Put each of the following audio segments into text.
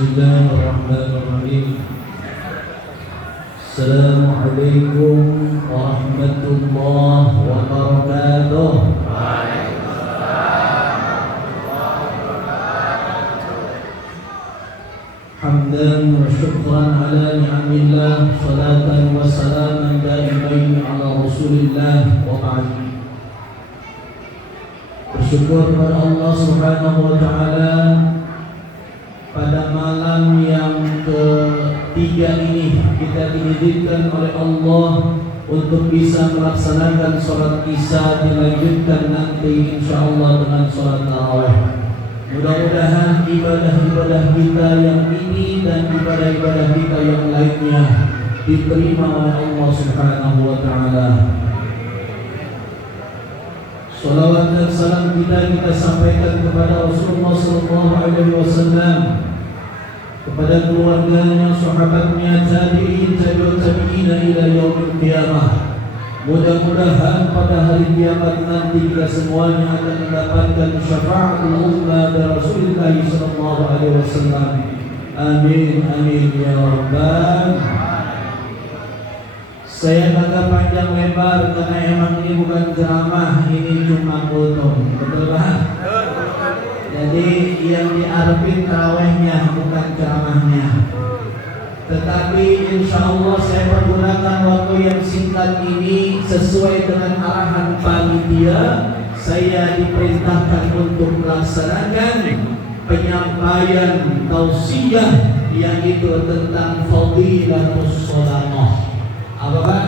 Bismillahirrahmanirrahim. Assalamualaikum warahmatullahi wabarakatuh. Hamdan wa syukran ala ni'amillah, salatan wa salaman daimain ala rasulillah wa ba'd. Bersyukur kepada Allah subhanahu wa ta'ala pada malam yang ketiga ini kita diizinkan oleh Allah untuk bisa melaksanakan sholat isya, dilanjutkan nanti insyaallah dengan sholat tarawih. Mudah-mudahan ibadah-ibadah kita yang ini dan ibadah-ibadah kita yang lainnya diterima oleh Allah subhanahu wa ta'ala. Salawat dan salam kita sampaikan kepada Rasulullah SAW, kepada keluarganya, sahabatnya, tabi'in, tabi'ut tabi'ina ila yaumil qiyamah. Mudah-mudahan pada hari kiamat nanti kita semuanya akan mendapatkan syafaatul ummah dari Rasulullah SAW. Amin amin ya rabbal. Saya kagak panjang lebar karena emang ini bukan ceramah, ini cuma kultum, betul Pak? Jadi yang diarepin tarawihnya bukan ceramahnya. Tetapi insya Allah saya pergunakan waktu yang singkat ini sesuai dengan arahan panitia. Saya diperintahkan untuk melaksanakan penyampaian tausiah yang itu tentang fadilatus shalalah. Apa Pak?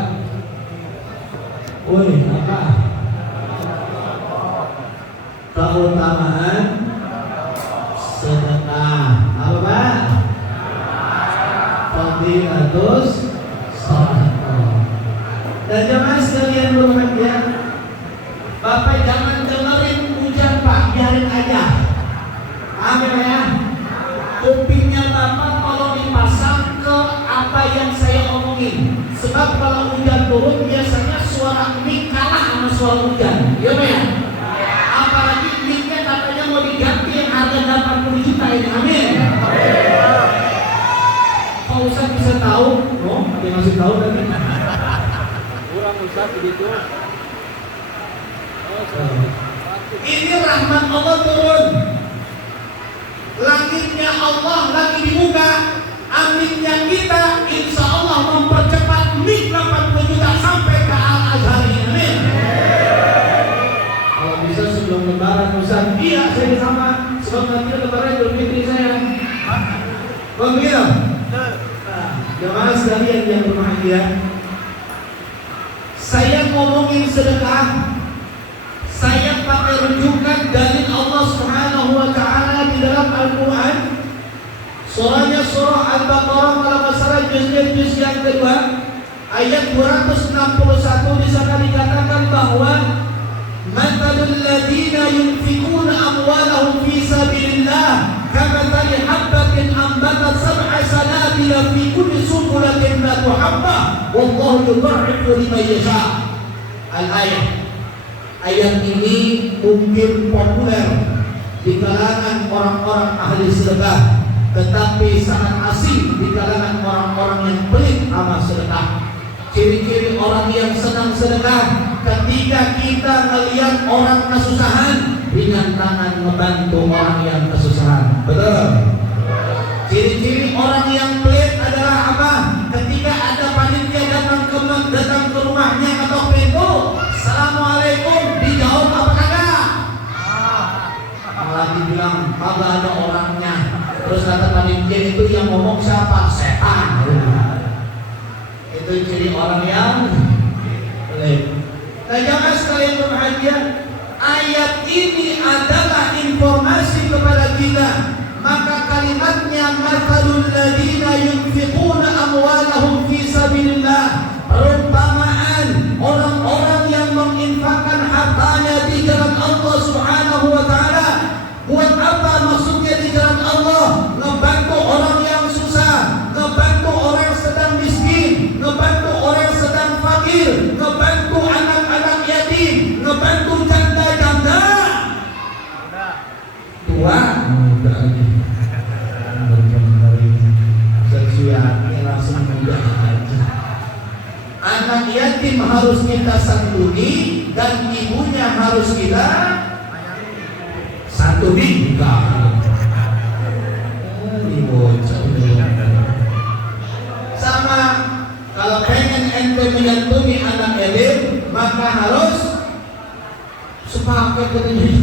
Woi, apa? Keutamaan sedekah. Apa Pak? Fadilatus shalalah. Dan jemaah sekalian berbahagia, Bapak jangan dengerin hujan Pak, biarin aja. Amin ya. Kupingnya Bapak kalau dipasang ke apa yang saya omongin. Sebab kalau hujan turun biasanya suara mic kalah sama suara hujan. Iya ya? Apalagi micnya katanya mau diganti yang harga 80 juta ini. Amin. Pak Ustaz bisa tahu? Oh, ada yang masih tahu kan? Kurang Ustaz begitu. Ini rahmat Allah turun. Langitnya Allah lagi dibuka. Aminnya kita insya Allah mempercepat mik 80 juta sampai ke Al-Azhar ini. Amin. Kalau bisa sebelum lebaran Ustaz. Iya saya sama. Sebab nanti lebaran Idul Fitri saya. Begitu. Jemaah sekalian yang berbahagia, saya ngomongin sedekah, saya pakai rujukan dari Allah Subhanahu wa ta'ala di dalam Al-Quran. Surahnya surah Al-Baqarah kalau masalah juz yang kedua ayat 261 di sana dikatakan bahwa matalul ladina yunfikuna amwalahum fi sabilillah kamathali habbatin ambatat sab'a sanabila fi kulli sunbulatin mi'atu habbah wallahu yudha'ifu liman yasha'. Ayat ini mungkin populer di kalangan orang-orang ahli sedekah, tetapi sangat asing di kalangan orang-orang yang pelit amal sedekah. Ciri-ciri orang yang senang sedekah, ketika kita melihat orang kesusahan, ringan tangan membantu orang yang kesusahan. Betul? Ciri-ciri orang yang pelit adalah apa? Ketika ada panitia datang ke rumahnya ketok pintu, Assalamualaikum, dijawab apa kagak? Malah dibilang kagak ada orangnya. Terus kata panitia itu yang ngomong siapa? Setan. Itu ciri orang yang pelit. Nah jangan sekalian berbahagia, ayat ini adalah informasi kepada kita. Maka kalimatnya mathalul ladina yunfiquna amwalahum fi sabilillah, perumpamaan orang-orang yang menginfakkan hartanya di jalan Allah Subhanahu wa ta'ala. Buat apa maksudnya di jalan Allah? Ngebantu orang yang susah, ngebantu orang sedang miskin, ngebantu orang sedang fakir, ngebantu anak-anak yatim, ngebantu janda-janda. Tua muda ini. udah aja. Anak yatim harus kita santuni dan ibunya harus kita santuni. Sama kalau pengen ente menyantuni anak yatim, maka harus sepakat katanya.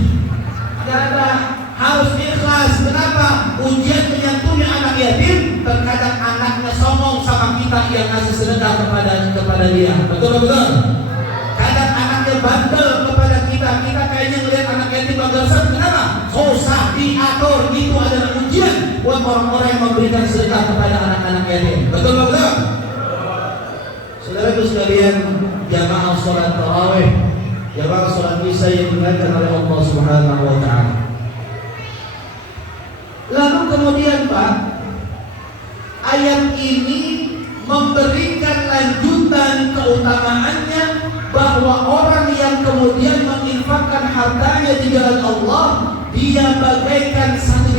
Karena harus ikhlas. Kenapa? Ujian menyantuni anak yatim, terkadang anaknya sombong sama kita yang ngasih sedekah kepada dia. Betul. Kadang anaknya bandel kepada kita kayaknya ngelihat anak yatim bandel. Kenapa? Susah diatur. Itu adalah ujian buat orang-orang yang memberikan sedekah kepada anak-anak yatim. Betul. Saudaraku sekalian, jamaah sholat tarawih, jamaah sholat isya yang dimuliakan oleh Allah Subhanahu wa Ta'ala. Lalu kemudian Pak, ayat ini memberikan lanjutan keutamaannya bahwa orang yang kemudian menginfakkan hartanya di jalan Allah, dia bagaikan satu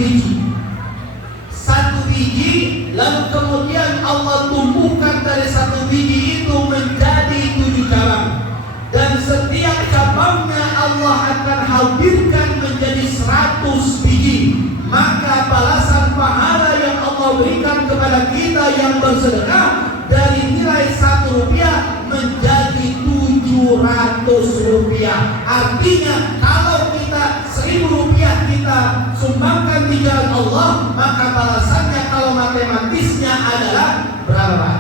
biji, lalu kemudian Allah tumbuhkan dari satu biji itu menjadi 7 cabang, dan setiap cabangnya Allah akan hadirkan menjadi 100 biji. Maka balasan pahala yang Allah berikan kepada kita yang bersedekah dari nilai 1 rupiah menjadi 700 rupiah. Artinya kalau kita 1000 rupiah kita sumbangkan di jalan Allah, maka balasannya kalau matematisnya adalah berapa Pak?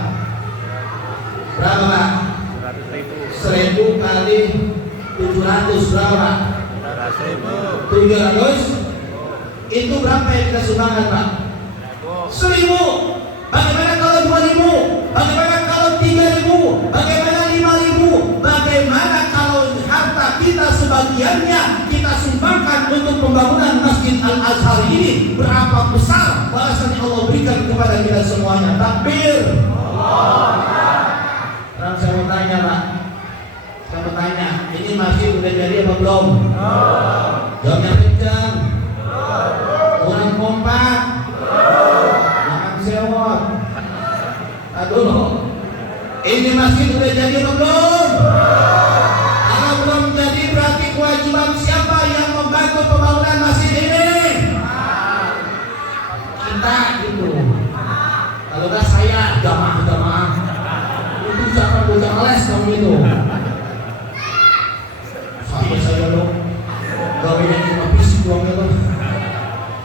1000 kali 700 berapa? 700. Itu berapa yang kita sumbangkan Pak? 1000. Bagaimana kalau 2000? Bagaimana kalau 3000? Bagaimana 5000? Bagaimana kalau harta kita sebagiannya kita sumbangkan untuk pembangunan Masjid Al-Azhar ini? Berapa besar balasan yang Allah berikan kepada kita semuanya? Takbir. Sekarang saya mau tanya Pak, ini masjid udah jadi apa belum? Jawabnya kencang. Kurang kompak. Jangan sewot. Aduh. Ini masjid udah jadi apa belum? Kalau belum jadi berarti kewajiban siapa yang membantu pembangunan masjid ini? Kita gitu. Kalau enggak saya jamaah. Itu siapa bocah les dong gitu. Saya dong. Gawainya cuma fisik doang gitu.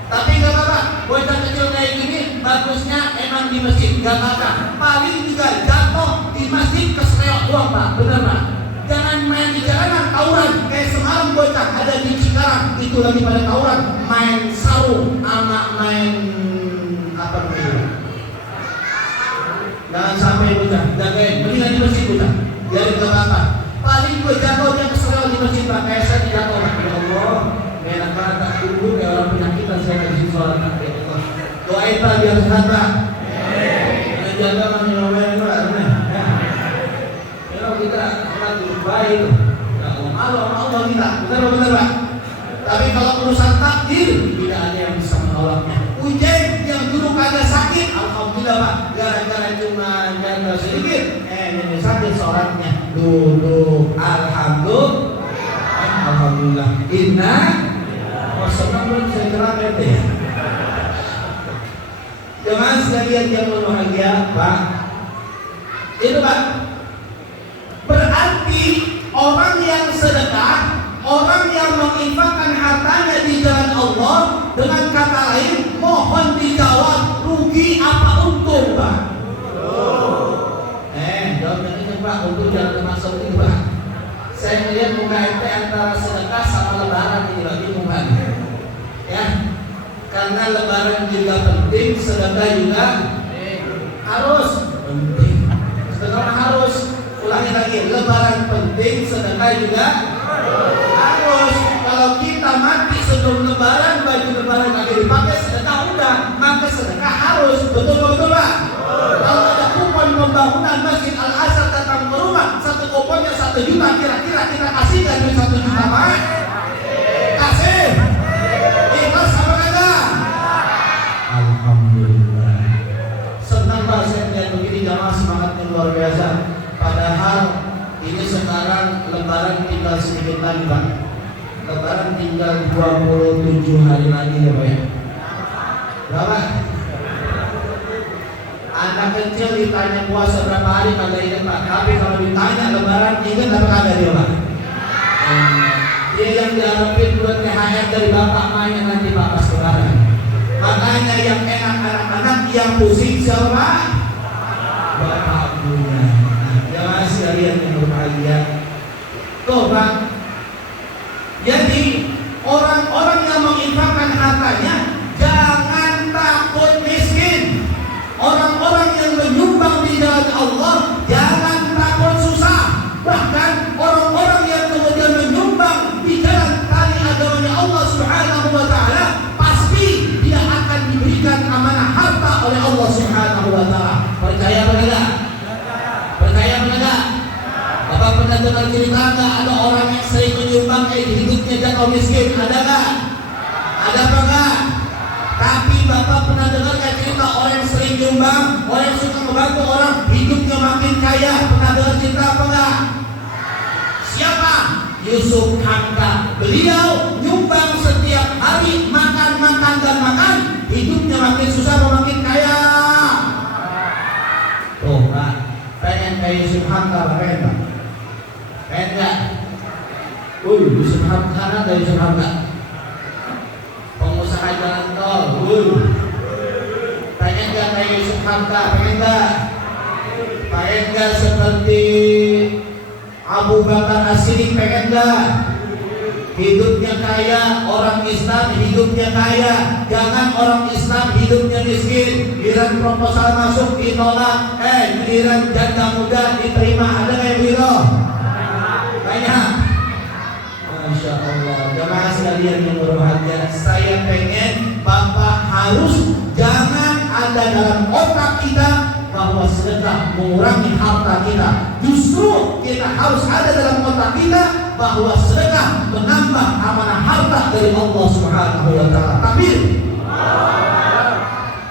Tapi gak apa-apa, bocah kecil kayak gini bagusnya emang di masjid, gak apa-apa. Paling juga jatuh di masjid kesereok doang Pak, bener Pak. Jangan main di jalanan tawuran. Kayak semalam bocah ada di Cikarang, itu lagi pada tawuran, main sarung sama main apa namanya. Jangan sampai bocah, jagain, mendingan di masjid bocah. Jadi gak apa-apa. Paling gue jatuhnya kesereok di masjid Pak, kayak saya jatuh Pak. Ya Allah, enak banget tak dulu kayak orang penyakitan saya di sholat nanti Allah. Doain Pak biar sehat Pak. Jaga menyelamati itu artinya. Kalau kita sholat dulu baik, ya Allah kita, benar Pak. Tapi kalau urusan takdir tidak ada yang bisa menolaknya. Ujian yang dulu kagak sakit, alhamdulillah Pak. Gara-gara cuma jaga sedikit, ini sakit sholatnya. Duduk, alhamdulillah. Inna senang pun saya kira bete. Jemaah sekalian yang berbahagia Pak, itu Pak, berarti orang yang sedekah, orang yang menginfakkan hartanya di jalan Allah, dengan kata lain mohon dijawab rugi apa untung Pak? Jawabnya ini Pak, untung jangan termasuk itu Pak. Saya melihat muka ente antara sedekah sama lebaran ini lagi muka. Ya, karena lebaran juga penting, sedekah juga harus penting. Sedekah harus, ulangi lagi, lebaran penting, sedekah juga harus. Kalau kita mati sebelum lebaran, baju lebaran lagi dipakai, sedekah udah, maka sedekah harus. Betul Pak? Kalau ada kupon pembangunan Masjid Al-Azhar datang ke rumah, satu kuponnya 1 juta, kira-kira kita kasih nggak duit 1 juta Pak? Kasih. Ikhlas apa kagak? Alhamdulillah. Senang Pak saya melihat begini jamaah 27 hari lagi ya Pak ya. Berapa? Anak kecil ditanya puasa berapa hari kagak ingat Pak. Tapi kalau ditanya lebaran ingat apa kagak dia Pak? Dia yang diharapin buat THR dari bapak mainnya nanti Pak pas lebaran. Makanya yang enak anak-anak, yang pusing siapa Pak? Bapak punya. Jangan sekalian yang berbahagia. Tuh Pak. Jadi orang-orang yang menginfakkan hartanya jangan takut miskin. Orang-orang yang menyumbang di jalan Allah jangan takut susah. Bahkan orang-orang yang kemudian menyumbang di jalan tali agamanya Allah Subhanahu wa taala pasti dia akan diberikan amanah harta oleh Allah Subhanahu wa taala. Percaya apa enggak? Percaya apa enggak? Bapak pernah dengar cerita enggak ada orang yang sering menyumbang hidupnya jatuh miskin? Ada enggak? Ada apa enggak? Tapi Bapak pernah dengar kayak cerita orang yang sering nyumbang, orang yang suka membantu orang hidupnya makin kaya? Pernah dengar cerita apa enggak? Siapa? Yusuf Hamka. Beliau nyumbang setiap hari, makan dan makan, hidupnya makin susah atau makin kaya? Tuh Pak, pengen kayak Yusuf Hamka, pengen Pak? Pengen enggak? Yusuf Hamka ada Yusuf Hamka. Pengusaha jalan tol, pengen gak kayak Yusuf Hamka? Pengen gak? Pengen gak seperti Abu Bakar As-Siddiq? Pengen gak? Hidupnya kaya, orang Islam hidupnya kaya. Jangan orang Islam hidupnya miskin. Giliran proposal masuk ditolak, giliran janda muda diterima. Ada kayak gitu? Banyak. Masya Allah. Jemaah sekalian yang berbahagia, saya pengen Bapak harus jangan ada dalam otak kita bahwa sedekah mengurangi harta kita. Justru kita harus ada dalam otak kita bahwa sedekah menambah amanah harta dari Allah Subhanahu wa taala. Takbir.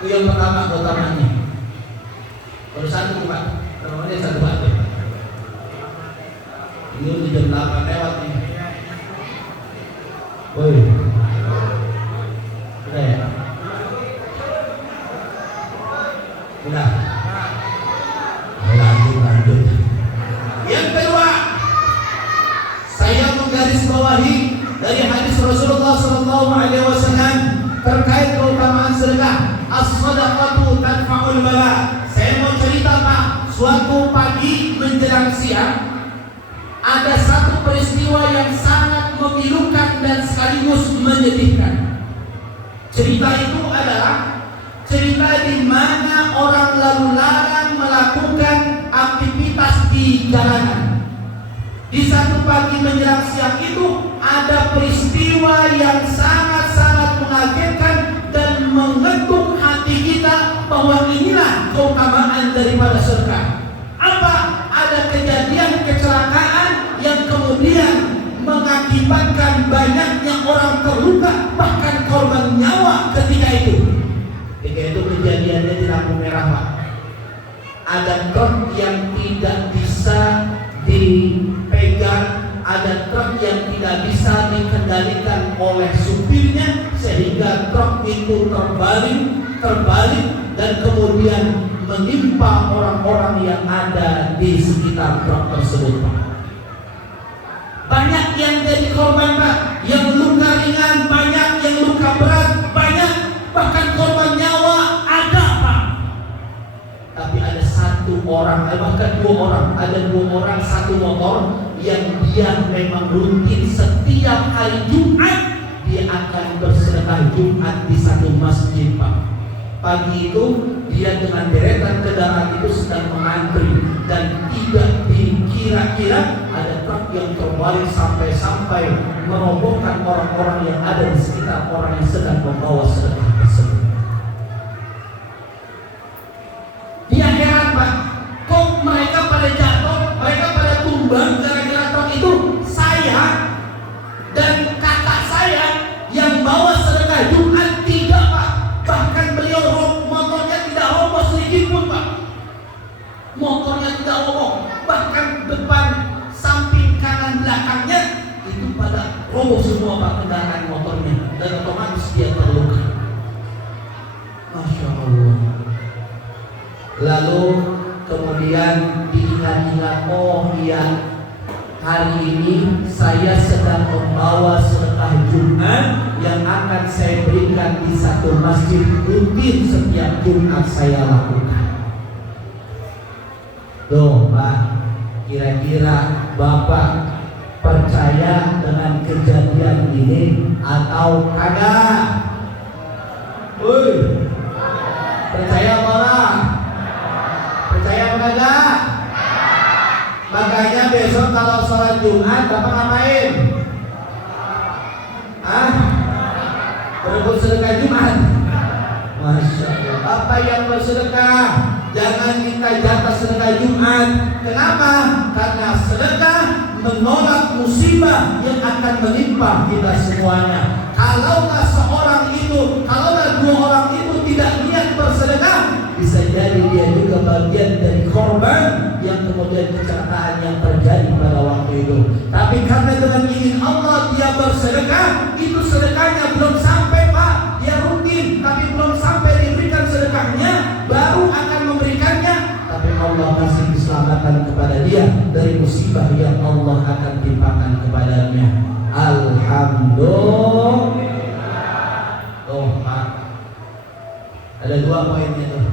Itu yang pertama utamanya. Baru satu Pak. Namanya satu Pak. Ini udah jam 8 lewat nih. Woi. Udah ya? Udah. Lanjut. Yang kedua, saya menggarisbawahi dari hadis Rasulullah SAW terkait keutamaan sedekah. As-sadaqatu tanfa'ul bala. Saya mau cerita Pak, suatu pagi menjelang siang ada satu peristiwa yang sangat memilukan dan sekaligus menyedihkan. Cerita itu adalah cerita di mana orang lalu lalang melakukan aktivitas di jalanan. Di satu pagi menjelang siang itu ada peristiwa yang sangat-sangat mengagetkan dan mengetuk hati kita bahwa inilah keutamaan daripada sedekah. Apa? Ada kejadian kecelakaan yang kemudian mengakibatkan banyaknya orang terluka, bahkan korban nyawa ketika itu. Ketika itu kejadiannya di lampu merah Pak. Ada truk yang tidak bisa dipegang, ada truk yang tidak bisa dikendalikan oleh supirnya sehingga truk itu terbalik dan kemudian menimpa orang-orang yang ada di sekitar truk tersebut Pak. Banyak yang jadi korban Pak, yang luka ringan banyak, yang luka berat banyak, bahkan korban nyawa ada Pak. Tapi ada satu orang, bahkan ada dua orang satu motor yang dia memang rutin setiap hari Jumat dia akan bersedekah Jumat di satu masjid Pak. Pagi itu dia dengan deretan kendaraan itu sedang mengantri dan tidak dikira-kira ada truk yang terbalik sampai merobohkan orang-orang yang ada di sekitar orang yang sedang membawa sedekah tersebut. Dia heran Pak, kok mereka pada jatuh, mereka pada tumbang gara-gara truk itu. Saya dan kakak saya yang bawa sedekah Jumat tidak Pak. Bahkan beliau motornya tidak roboh sedikit pun Pak. Motornya tidak roboh, bahkan depan, samping, kanan, belakangnya itu pada roboh lumpuh semua pak kendaraan motornya dan otomatis dia terluka. Masya Allah. Lalu kemudian diingat-ingat, oh iya, hari ini saya sedang membawa sedekah Jumat yang akan saya berikan di satu masjid rutin setiap Jumat saya lakukan. Tuh Pak, kira-kira Bapak percaya dengan kejadian ini atau kagak? Woi, percaya apa orang? Percaya apa kagak? Makanya besok kalau sholat Jumat Bapak ngapain? Berebut sedekah Jumat. Masya Allah. Bapak yang bersedekah jangan minta jatah sedekah Jumat. Kenapa? Karena sedekah menolak musibah yang akan menimpa kita semuanya. Kalaulah dua orang itu tidak niat bersedekah, bisa jadi dia juga bagian dari korban yang kemudian kecelakaan yang terjadi pada waktu itu. Tapi karena dengan izin Allah dia bersedekah, itu sedekahnya belum sampai Pak, dia rutin tapi belum sampai diberikan sedekahnya, baru akan memberikannya. Tapi Allah kasih keselamatan kepada dia dari musibah yang Allah akan timpakan kepadanya. Alhamdulillah. Oh Pak, ada dua poinnya tuh.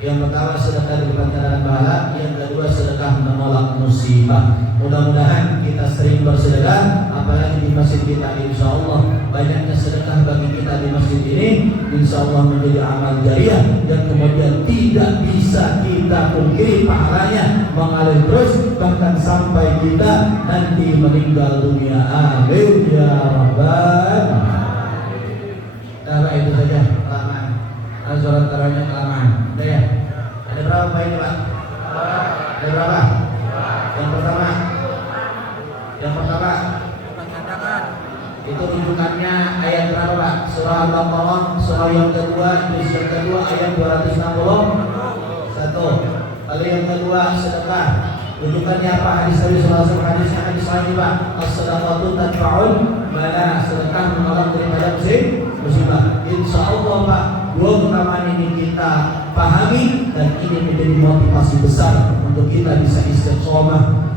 Yang pertama sedekah dari pantaran pahala, yang kedua sedekah menolak musibah. Mudah-mudahan kita sering bersedekah, apalagi di masjid kita. Insya Allah banyaknya sedekah bagi kita di masjid ini, insya Allah menjadi amal jariah yang kemudian tidak bisa kita pungkiri pahalanya, mengalir terus bahkan sampai kita nanti meninggal dunia. Amin ya rabbal alamin. Nah, itu saja kelamaan. Sholat tarawihnya kelamaan. Udah ya? Ada berapa Pak ini Pak? Ada berapa? Yang pertama itu rujukannya ayat berapa Pak? Surah Al-Baqarah, surah yang kedua, juz yang kedua ayat 261. Lalu yang kedua sedekah. Rujukannya apa? Hadis Nabi sallallahu alaihi wasallam, hadisnya hadis sahih Pak. As-sadaqatu tadfa'ul bala, sedekah menolak daripada musibah. Insyaallah Pak, dua keutamaan ini kita pahami dan ini menjadi motivasi besar untuk kita bisa istiqomah